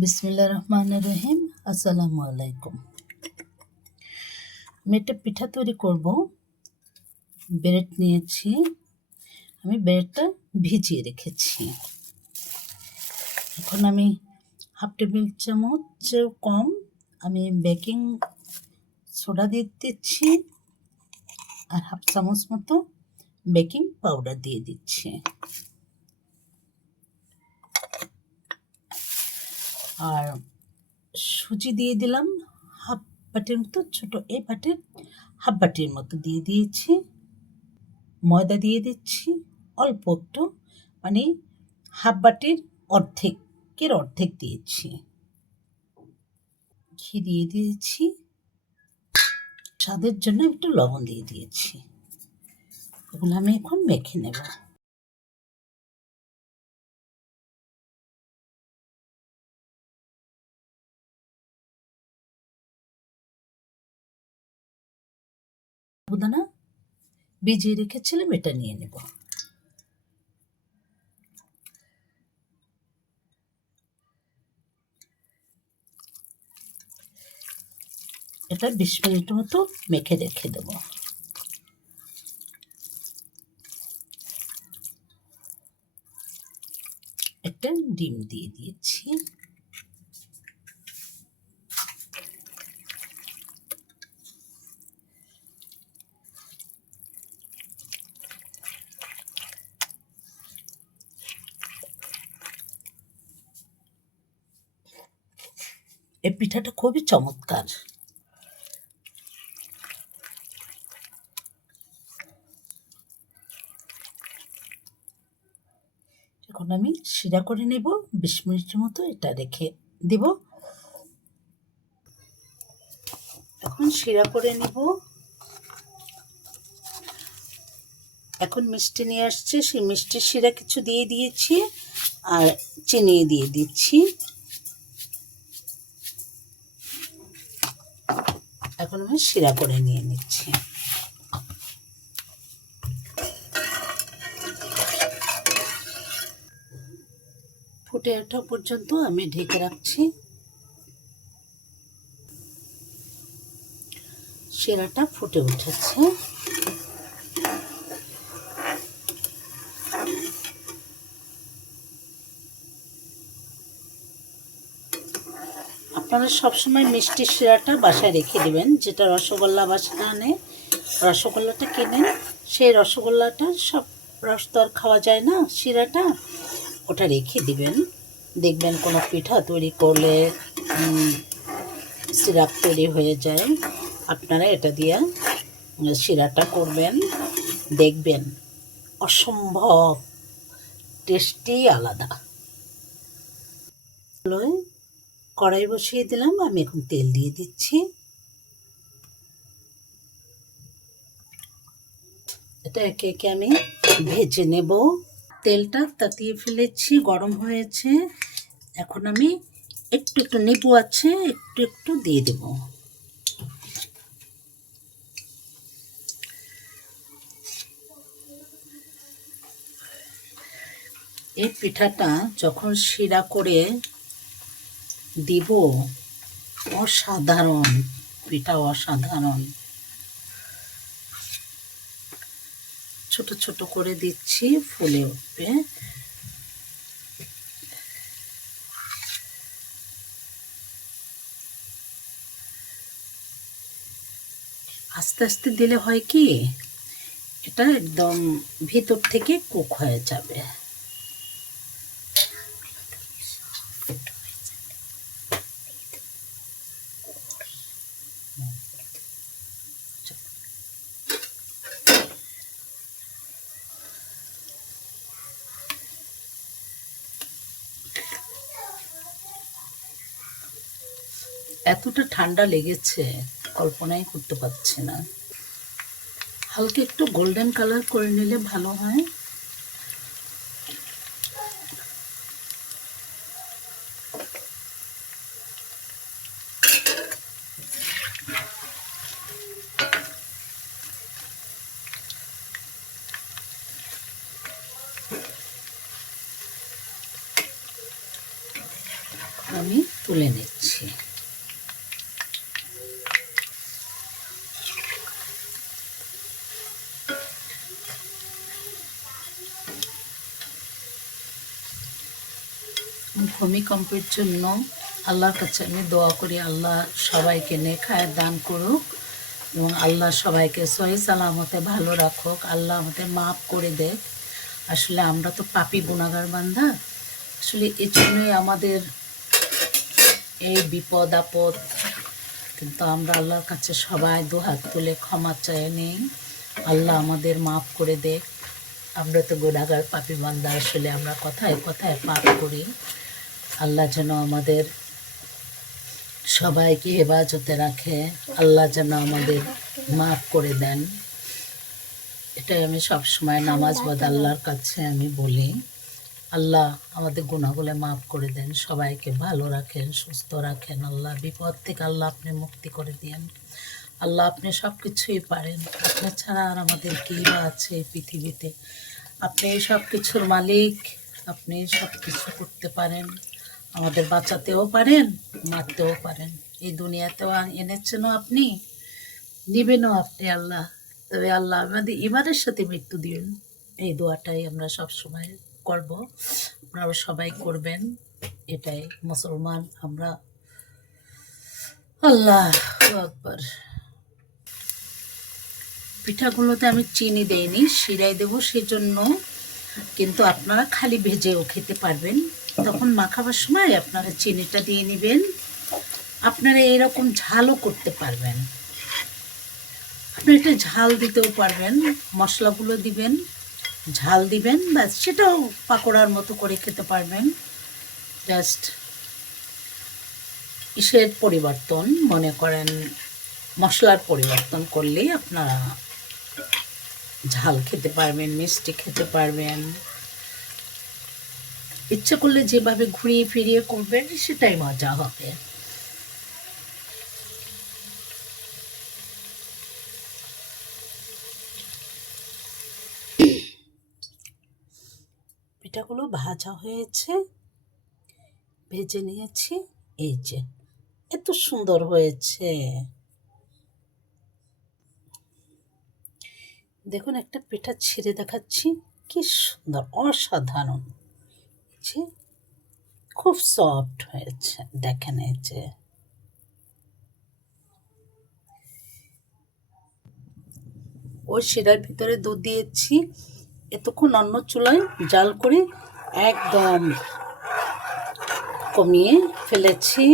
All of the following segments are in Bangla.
বিসমিল্লা রহমান রহিম। আসসালামু আলাইকুম আমি একটা পিঠা তৈরি করব। ব্রেড নিয়েছি। আমি ব্রেডটা ভিজিয়ে রেখেছি। এখন আমি হাফ টেবিল চামচেও কম আমি বেকিং সোডা দিয়ে দিচ্ছি আর হাফ চামচ মতো বেকিং পাউডার দিয়ে দিচ্ছি। আর সুজি দিয়ে দিলাম। হাফ বাটির মতো, ছোটো এই বাটির, হাফ বাটির মতো দিয়ে দিয়েছি। ময়দা দিয়ে দিচ্ছি, অল্প একটু মানে হাফ বাটির অর্ধেকের অর্ধেক দিয়েছি। ঘি দিয়ে দিয়েছি। স্বাদের জন্য একটু লবণ দিয়ে দিয়েছি। এগুলো আমি এখন মেখে নেব। সাবুদানা ভিজিয়ে রেখেছিলাম এটা নিয়ে নেব। এটা বিশ মিনিট মতো মেখে রেখে দেব। একটা ডিম দিয়ে দিয়েছি। এই পিঠাটা খুবই চমৎকার। এখন আমি শিরা করে নেব, বিশ মিনিটের মতো এটা রেখে দেব। এখন শিরা করে নেব। এখন মিষ্টি নিয়ে আসছে, সেই মিষ্টির শিরা কিছু দিয়ে দিয়েছি আর চিনি দিয়ে দিচ্ছি। এখন আমি শিরা করে নিয়ে নিচ্ছি। ফুটে ওঠা পর্যন্ত আমি ঢেকে রাখছি। শিরাটা ফুটে উঠেছে। আপনারা সবসময় মিষ্টি শিরাটা বাসায় রেখে দেবেন, যেটা রসগোল্লা বাসায় আনে। রসগোল্লাটা কেনেন সেই রসগোল্লাটা সব রস তো আর খাওয়া যায় না, শিরাটা, ওটা রেখে দিবেন। দেখবেন কোনো পিঠা তৈরি করলে সিরাপ তৈরি হয়ে যায়। আপনারা এটা দিয়ে শিরাটা করবেন, দেখবেন অসম্ভব টেস্টি আলাদা। কড়াই বসিয়ে দিলাম, আমি এখন তেল দিয়ে দিচ্ছি। এটা একে একে আমি ভেজে নেব। তেলটা তাতিয়ে ফেলেছি, গরম হয়েছে। এখন আমি একটু একটু নেবু আছে, একটু একটু দিয়ে দেব। এই পিঠাটা যখন শিরা করে দিব। অসাধারণ পিঠা অসাধারণ। ছোট ছোট করে দিচ্ছি, ফুলে উঠবে। আস্তে আস্তে দিলে হয় কি? এটা একদম ভিতর থেকে কুক হয়ে যাবে। এতটা ঠান্ডা লেগেছে, কল্পনাই করতে পারছি না। হালকা একটু গোল্ডেন কালার করে নিলে ভালো হয়। আমি তুলে নিচ্ছি। ভূমিকম্পের জন্য আল্লাহর কাছে আমি দোয়া করি, আল্লাহ সবাইকে নেখায় দান করুক এবং আল্লাহ সবাইকে সহি সালামতে ভালো রাখুক, আল্লাহ আমাদের মাফ করে দেখ আসলে আমরা তো পাপি গুণাগার বান্ধা আসলে এই জন্যই আমাদের এই বিপদ, আপদ, কিন্তু আমরা আল্লাহর কাছে সবাই দুহাত তুলে ক্ষমা চাই নেই। আল্লাহ আমাদের মাফ করে দেখ আমরা তো গুণাগার পাপি বান্ধা আসলে আমরা কথায় কথায় পাপ করি। আল্লাহ যেন আমাদের সবাইকে হেফাজতে রাখে, আল্লাহ যেন আমাদের মাফ করে দেন। এটাই আমি সবসময় নামাজ বাদ আল্লাহর কাছে আমি বলি। আল্লাহ আমাদের গুণাগুলো মাফ করে দেন, সবাইকে ভালো রাখেন, সুস্থ রাখেন। আল্লাহ বিপদ থেকে আল্লাহ আপনি মুক্তি করে দিয়েন। আল্লাহ আপনি সব কিছুই পারেন। আপনি ছাড়া আর আমাদের কী বা আছে এই পৃথিবীতে? আপনি সব কিছুর মালিক, আপনি সব কিছু করতে পারেন। আমাদের বাঁচাতেও পারেন, মারতেও পারেন। এই দুনিয়াতেও এনেছেনও আপনি, নিবেনও আপনি আল্লাহ। তবে আল্লাহ আমাদের ইমানের সাথে মৃত্যু দিন এই দোয়াটাই আমরা সব সময় করব। আপনারা সবাই করবেন, এটাই মুসলমান, আমরা আল্লাহ আকবার। পিঠাগুলোতে আমি চিনি দেইনি শিরাই দেবো সেজন্য, কিন্তু আপনারা খালি ভেজেও খেতে পারবেন। তখন মাখাবার সময় আপনারা চিনিটা দিয়ে নেবেন। আপনারা এরকম ঝালও করতে পারবেন। আপনি এটা ঝাল দিতেও পারবেন, মশলাগুলো দিবেন, ঝাল দিবেন, ব্যাস, সেটাও পাকোড়ার মতো করে খেতে পারবেন। জাস্ট ইসের পরিবর্তন, মনে করেন মশলার পরিবর্তন করলেই আপনারা ঝাল খেতে পারবেন, মিষ্টি খেতে পারবেন। ইচ্ছে করলে যেভাবে ঘুরিয়ে ফিরিয়ে করবেন, সেটাই মজা হবে। পিঠাগুলো ভাজা হয়েছে। ভেজে নিয়েছি। এই যে, এত সুন্দর হয়েছে। দেখুন, একটা পিঠা ছিঁড়ে দেখাচ্ছি। কি সুন্দর, অসাধারণ। যে খুব সফট হয়েছে, দেখেন এই যে। ওই শিরার ভিতরে দুধ দিয়েছি, এতক্ষণ অন্য চুলায় জাল করে একদম কমিয়ে ফেলেছি,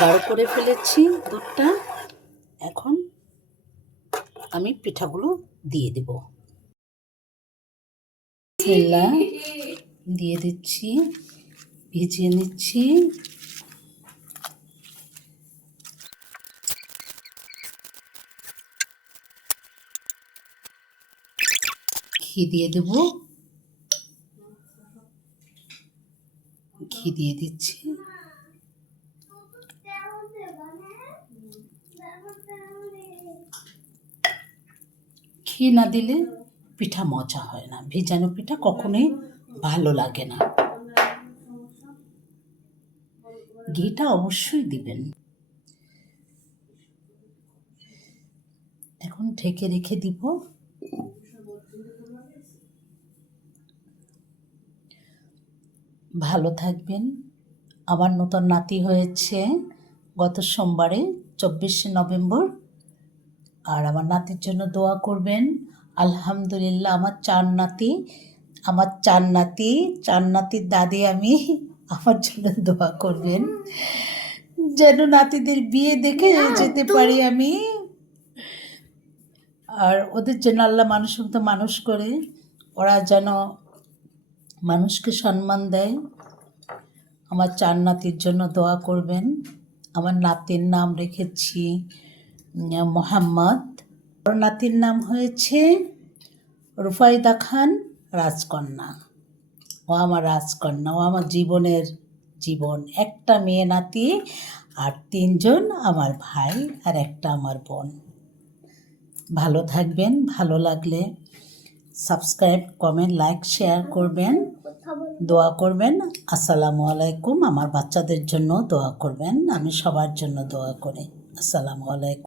গাঢ় করে ফেলেছি দুধটা। এখন আমি পিঠাগুলো দিয়ে দেব। দিয়ে দিচ্ছি ভিজিয়ে নিচ্ছি। ঘি দিয়ে দেব। ঘি দিয়ে দিচ্ছি। ঘি না দিলে পিঠা মজা হয় না। ভেজানো পিঠা কখনোই ভালো লাগে না। ঘিটা অবশ্যই দিবেন। এখন ঢেকে রেখে দিব। ভালো থাকবেন। আমার নতুন নাতি হয়েছে গত সোমবারে, চব্বিশে নভেম্বর। আর আমার নাতির জন্য দোয়া করবেন। আলহামদুলিল্লাহ, আমার চার নাতি আমার চার নাতি চার নাতির দাদি আমি আমার জন্য দোয়া করবেন। যেন নাতিদের বিয়ে দেখে যেতে পারি আমি। আর ওদের জন্য আল্লাহ মানুষ মতো মানুষ করে ওরা যেন মানুষকে সম্মান দেয়। আমার চার নাতির জন্য দোয়া করবেন। আমার নাতির নাম রেখেছি মোহাম্মদ। ওর নাতির নাম হয়েছে রুফাইদা খান। রাজকন্যা। ও আমার রাজকন্যা, ও আমার জীবনের জীবন। একটা মেয়ে নাতি আর তিনজন আমার ভাই আর একটা আমার বোন। ভালো থাকবেন, ভালো লাগলে সাবস্ক্রাইব কমেন্ট লাইক শেয়ার করবেন, দোয়া করবেন। আসসালামু আলাইকুম। আমার বাচ্চাদের জন্য দোয়া করবেন। আমি সবার জন্য দোয়া করি। আসসালামু আলাইকুম।